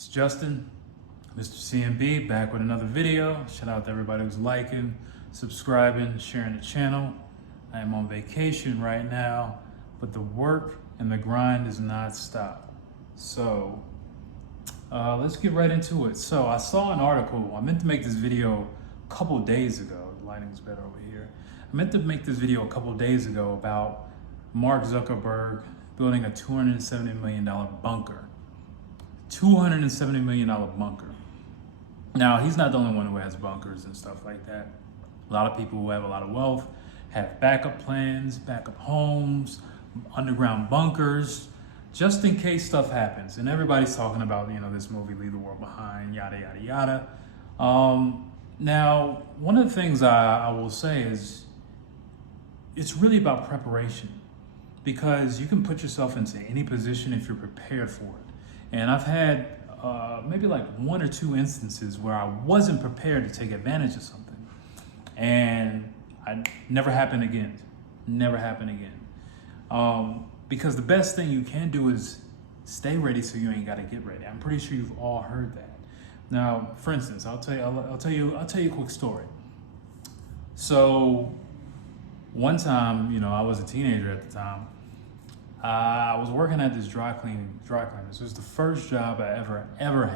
It's Justin, Mr. CMB, back with another video. Shout out to everybody who's liking, subscribing, sharing the channel. I am on vacation right now, but the work and the grind does not stop. So let's get right into it. So I saw an article. I meant to make this video a couple days ago. The lighting's better over here. I meant to make this video a couple days ago about Mark Zuckerberg building a $270 million bunker. $270 million bunker. Now, he's not the only one who has bunkers and stuff like that. A lot of people who have a lot of wealth have backup plans, backup homes, underground bunkers, just in case stuff happens. And everybody's talking about, this movie, Leave the World Behind, yada, yada, yada. Now, one of the things I will say is it's really about preparation, because you can put yourself into any position if you're prepared for it. And I've had maybe like one or two instances where I wasn't prepared to take advantage of something. And it never happened again. Never happened again. Because the best thing you can do is stay ready so you ain't got to get ready. I'm pretty sure you've all heard that. Now, for instance, I'll tell you a quick story. So one time, I was a teenager at the time. I was working at this dry cleaners. It was the first job I ever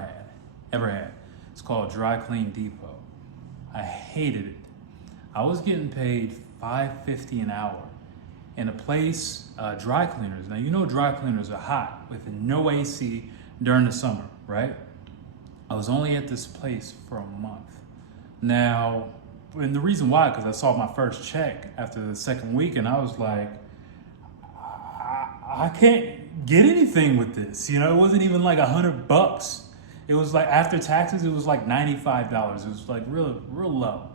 had. It's called Dry Clean Depot. I hated it. I was getting paid $5.50 an hour in a place, dry cleaners. Now, dry cleaners are hot with no AC during the summer, right? I was only at this place for a month. Now, and the reason why, because I saw my first check after the second week, and I was like, I can't get anything with this. It wasn't even like $100. It was like, after taxes, it was like $95. It was like real low.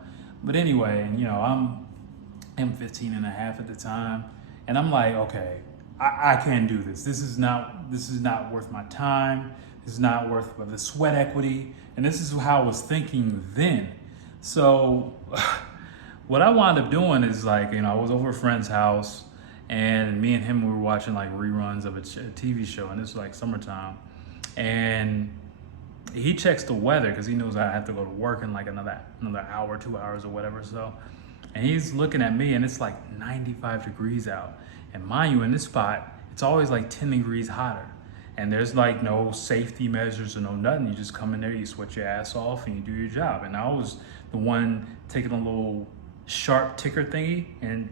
But anyway, and I'm 15 and a half at the time. And I'm like, okay, I can't do this. This is not worth my time. This is not worth the sweat equity. And this is how I was thinking then. So what I wound up doing is I was over a friend's house, and me and him, we were watching like reruns of a TV show, and it's like summertime. And he checks the weather because he knows I have to go to work in like another hour, 2 hours or whatever. So, and he's looking at me, and it's like 95 degrees out. And mind you, in this spot, it's always like 10 degrees hotter. And there's like no safety measures or no nothing. You just come in there, you sweat your ass off, and you do your job. And I was the one taking a little sharp ticker thingy and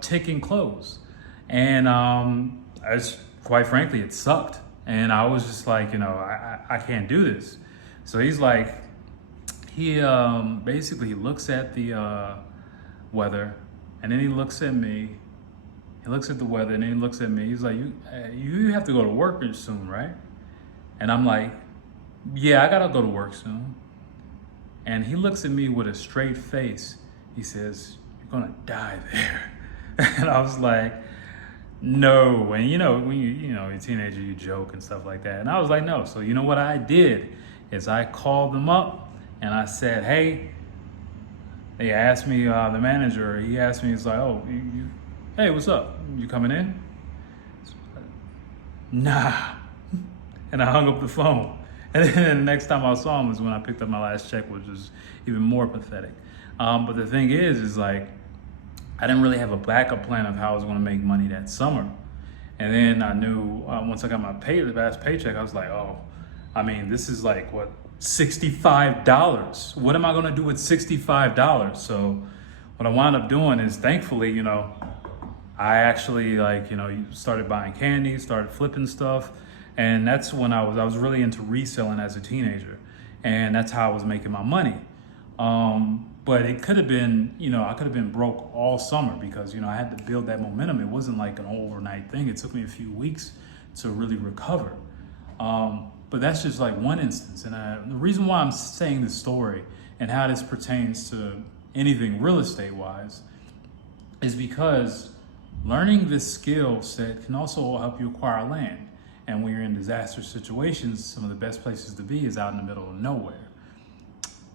ticking clothes. And quite frankly, it sucked. And I was just like, I can't do this. So he's like, he basically looks at the weather, and then he looks at me. He looks at the weather, and then he looks at me. He's like, you have to go to work soon, right? And I'm like, yeah, I gotta go to work soon. And he looks at me with a straight face. He says, you're gonna die there. And I was like, no. And when you're a teenager, you joke and stuff like that. And I was like, no. So what I did is I called them up, and I said, hey, they asked me, the manager, he asked me, he's like, oh, hey, what's up? You coming in? Nah. And I hung up the phone. And then the next time I saw him was when I picked up my last check, which was even more pathetic. But the thing is like, I didn't really have a backup plan of how I was going to make money that summer. And then I knew once I got my last paycheck, I was like, oh, this is like, what, $65? What am I going to do with $65? So what I wound up doing is, thankfully, I actually started buying candy, started flipping stuff. And that's when I was really into reselling as a teenager. And that's how I was making my money. But it could have been, I could have been broke all summer because, I had to build that momentum. It wasn't like an overnight thing. It took me a few weeks to really recover. But that's just like one instance. And the reason why I'm saying this story and how this pertains to anything real estate wise is because learning this skill set can also help you acquire land. And when you're in disaster situations, some of the best places to be is out in the middle of nowhere.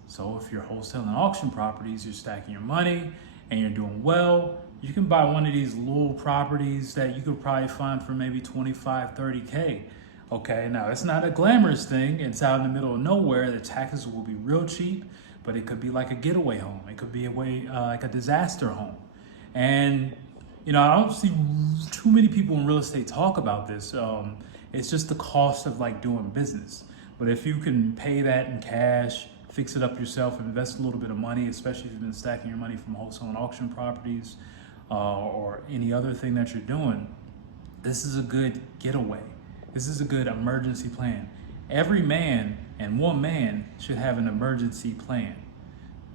So if you're wholesaling auction properties, you're stacking your money and you're doing well, you can buy one of these little properties that you could probably find for maybe 25, 30K. Okay, now it's not a glamorous thing. It's out in the middle of nowhere. The taxes will be real cheap, but it could be like a getaway home. It could be a way like a disaster home. And I don't see too many people in real estate talk about this. It's just the cost of like doing business. But if you can pay that in cash, fix it up yourself, invest a little bit of money, especially if you've been stacking your money from wholesale and auction properties or any other thing that you're doing, this is a good getaway. This is a good emergency plan. Every man and woman should have an emergency plan.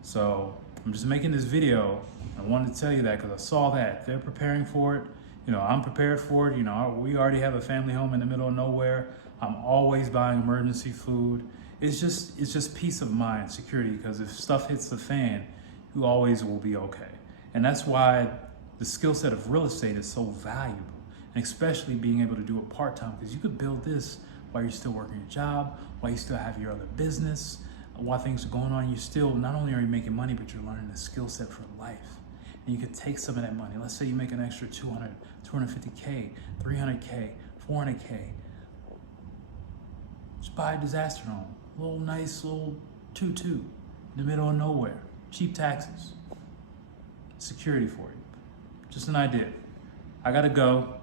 So I'm just making this video. I wanted to tell you that because I saw that they're preparing for it. I'm prepared for it. We already have a family home in the middle of nowhere. I'm always buying emergency food. It's just peace of mind, security, because if stuff hits the fan, you always will be okay. And that's why the skill set of real estate is so valuable. And especially being able to do it part-time, because you could build this while you're still working your job, while you still have your other business, while things are going on. You still, not only are you making money, but you're learning a skill set for life. And you could take some of that money. Let's say you make an extra 200, 250K, 300K, 400K. Just buy a disaster home, a little nice little 2-2 in the middle of nowhere, cheap taxes, security for you. Just an idea. I gotta go.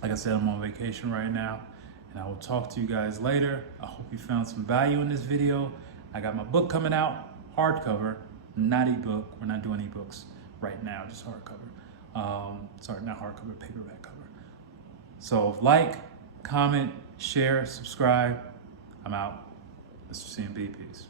Like I said, I'm on vacation right now, and I will talk to you guys later. I hope you found some value in this video. I got my book coming out, hardcover, not ebook. We're not doing ebooks right now, just hardcover. Sorry, not hardcover, paperback cover. So like, comment, share, subscribe. I'm out. Mr. CMB, peace.